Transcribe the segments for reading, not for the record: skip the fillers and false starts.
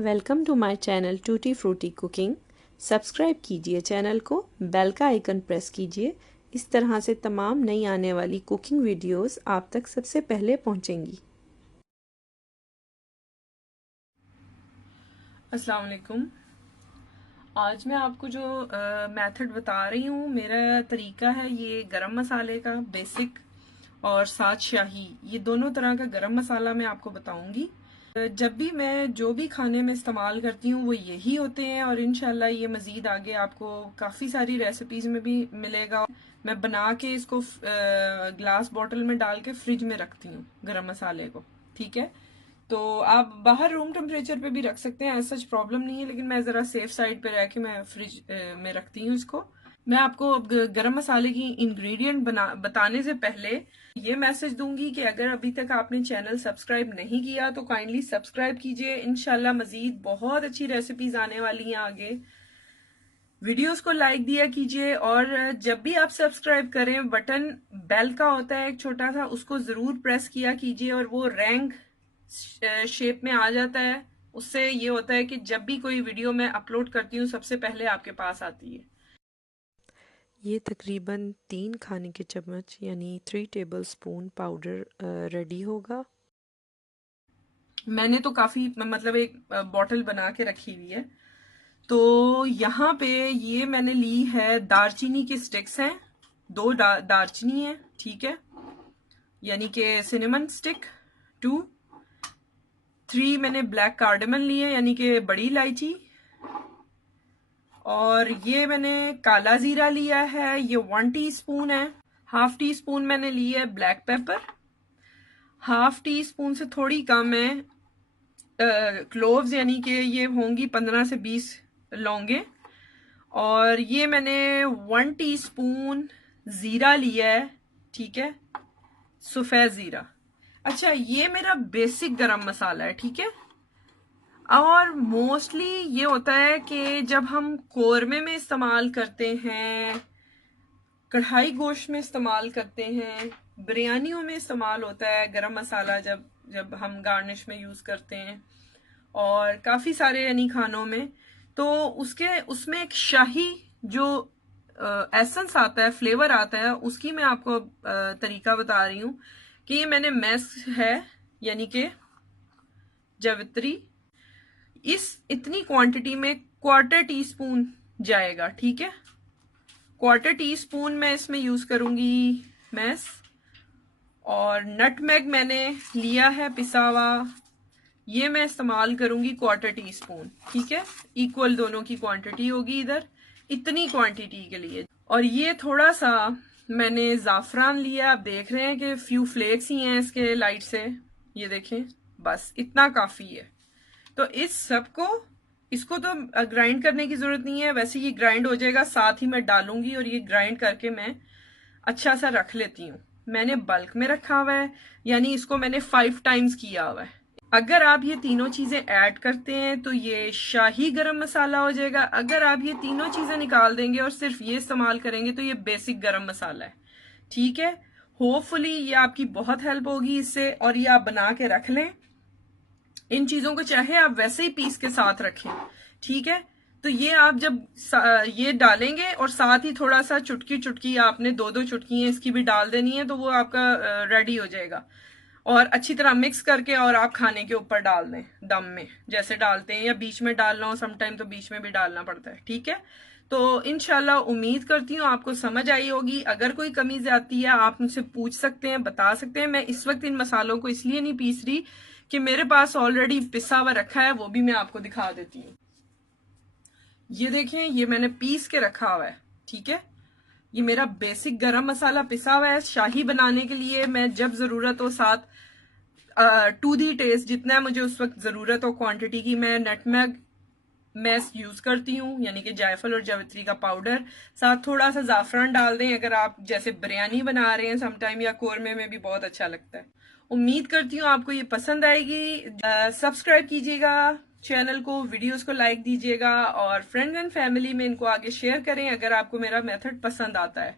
Welcome to my channel tutti frutti cooking. Subscribe कीजिए channel को, bell का icon press कीजिए। इस तरह से तमाम नई आने वाली कुकिंग वीडियोस आप तक सबसे पहले पहुंचेंगी। अस्सलाम वालेकुम। आज मैं आपको जो मेथड बता रही हूँ, मेरा तरीका है ये गरम मसाले का बेसिक और साथ शाही, ये दोनों तरह का गरम मसाला मैं आपको बताऊंगी। जब भी मैं जो भी खाने में इस्तेमाल करती हूँ वो यही होते हैं और इंशाल्लाह ये मज़ीद आगे आपको काफ़ी सारी रेसिपीज़ में भी मिलेगा। मैं बना के इसको ग्लास बॉटल में डाल के फ्रिज में रखती हूँ गरम मसाले को, ठीक है। तो आप बाहर रूम टेम्परेचर पे भी रख सकते हैं, ऐसा प्रॉब्लम नहीं है, लेकिन मैं ज़रा सेफ साइड पे रह के मैं फ्रिज में रखती हूँ इसको। मैं आपको अब गरम मसाले की इंग्रेडिएंट बताने से पहले ये मैसेज दूंगी कि अगर अभी तक आपने चैनल सब्सक्राइब नहीं किया तो काइंडली सब्सक्राइब कीजिए। इंशाल्लाह मजीद बहुत अच्छी रेसिपीज आने वाली हैं आगे। वीडियोस को लाइक दिया कीजिए और जब भी आप सब्सक्राइब करें बटन बेल का होता है एक छोटा सा, उसको जरूर प्रेस किया कीजिए और वो रैंक शेप में आ जाता है। उससे ये होता है कि जब भी कोई वीडियो मैं अपलोड करती हूँ सबसे पहले आपके पास आती है। ये तकरीबन 3 खाने के चम्मच यानी 3 टेबल स्पून पाउडर रेडी होगा। मैंने तो काफी मतलब एक बॉटल बना के रखी हुई है। तो यहाँ पे ये मैंने ली है, दारचीनी की स्टिक्स हैं, दो दारचीनी है, ठीक है, यानी कि सिनेमन स्टिक 2। 3 मैंने ब्लैक कार्डेमन ली है यानी कि बड़ी इलायची। और ये मैंने काला जीरा लिया है, ये 1 टीस्पून है। हाफ टी स्पून मैंने ली है black pepper. Half tea spoon से थोड़ी कम है क्लोव्स, यानी कि ये होंगी 15 से 20 लौंगे। और ये मैंने 1 टीस्पून जीरा लिया है, ठीक है, सफेद जीरा। अच्छा, ये मेरा बेसिक गरम मसाला है, ठीक है। और मोस्टली ये होता है कि जब हम कोरमे में इस्तेमाल करते हैं, कढ़ाई गोश्त में इस्तेमाल करते हैं, बिरयानियों में इस्तेमाल होता है गरम मसाला, जब जब हम गार्निश में यूज करते हैं और काफी सारे यानी खानों में, तो उसके उसमें एक शाही जो एसेंस आता है, फ्लेवर आता है, उसकी मैं आपको तरीका बता रही हूँ कि ये मैंने मैस है यानी कि जावित्री, इस इतनी क्वांटिटी में 1/4 टीस्पून जाएगा, ठीक है। 1/4 टीस्पून मैं इसमें यूज करूंगी मैस। और नटमेग मैंने लिया है पिसा हुआ, ये मैं इस्तेमाल करूंगी 1/4 टीस्पून, ठीक है। इक्वल दोनों की क्वांटिटी होगी इधर, इतनी क्वांटिटी के लिए। और ये थोड़ा सा मैंने जाफरान लिया, आप देख रहे हैं कि फ्यू फ्लेक्स ही हैं इसके लाइट से, ये देखें, बस इतना काफी है। तो इस सब को, इसको तो ग्राइंड करने की जरूरत नहीं है, वैसे ये ग्राइंड हो जाएगा, साथ ही मैं डालूंगी और ये ग्राइंड करके मैं अच्छा सा रख लेती हूँ। मैंने बल्क में रखा हुआ है, यानी इसको मैंने 5 टाइम्स किया हुआ है। अगर आप ये तीनों चीजें ऐड करते हैं तो ये शाही गरम मसाला हो जाएगा। अगर आप ये तीनों चीजें निकाल देंगे और सिर्फ ये इस्तेमाल करेंगे तो ये बेसिक गरम मसाला है, ठीक है। होपफुली ये आपकी बहुत हेल्प होगी इससे, और ये आप बना के रख लें। इन चीजों को चाहे आप वैसे ही पीस के साथ रखें, ठीक है। तो ये आप जब ये डालेंगे और साथ ही थोड़ा सा चुटकी चुटकी, आपने 2-2 चुटकी इसकी भी डाल देनी है, तो वो आपका रेडी हो जाएगा। और अच्छी तरह मिक्स करके और आप खाने के ऊपर डाल दें, दम में जैसे डालते हैं, या बीच में डालना हो समटाइम तो बीच में भी डालना पड़ता है, ठीक है। तो इनशाला उम्मीद करती हूँ आपको समझ आई होगी। अगर कोई कमी आती है आप मुझसे पूछ सकते हैं, बता सकते हैं। मैं इस वक्त इन मसालों को इसलिए नहीं पीस रही कि मेरे पास ऑलरेडी पिसा हुआ रखा है, वो भी मैं आपको दिखा देती हूँ। ये देखें, ये मैंने पीस के रखा हुआ है, ठीक है। ये मेरा बेसिक गरम मसाला पिसा हुआ है शाही बनाने के लिए। मैं जब जरूरत हो साथ टू दी टेस्ट, जितना मुझे उस वक्त जरूरत हो क्वांटिटी की, मैं नटमेग मैस यूज करती हूँ, यानी कि जायफल और जावित्री का पाउडर। साथ थोड़ा सा जाफरान डाल दें अगर आप जैसे बिरयानी बना रहे हैं समटाइम, या कोरमे में भी बहुत अच्छा लगता है। उम्मीद करती हूँ आपको ये पसंद आएगी। सब्सक्राइब कीजिएगा चैनल को, वीडियोस को लाइक दीजिएगा और फ्रेंड्स एंड फैमिली में इनको आगे शेयर करें अगर आपको मेरा मेथड पसंद आता है।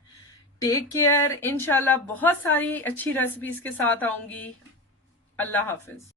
टेक केयर, इंशाल्लाह बहुत सारी अच्छी रेसिपीज के साथ आऊंगी। अल्लाह हाफिज।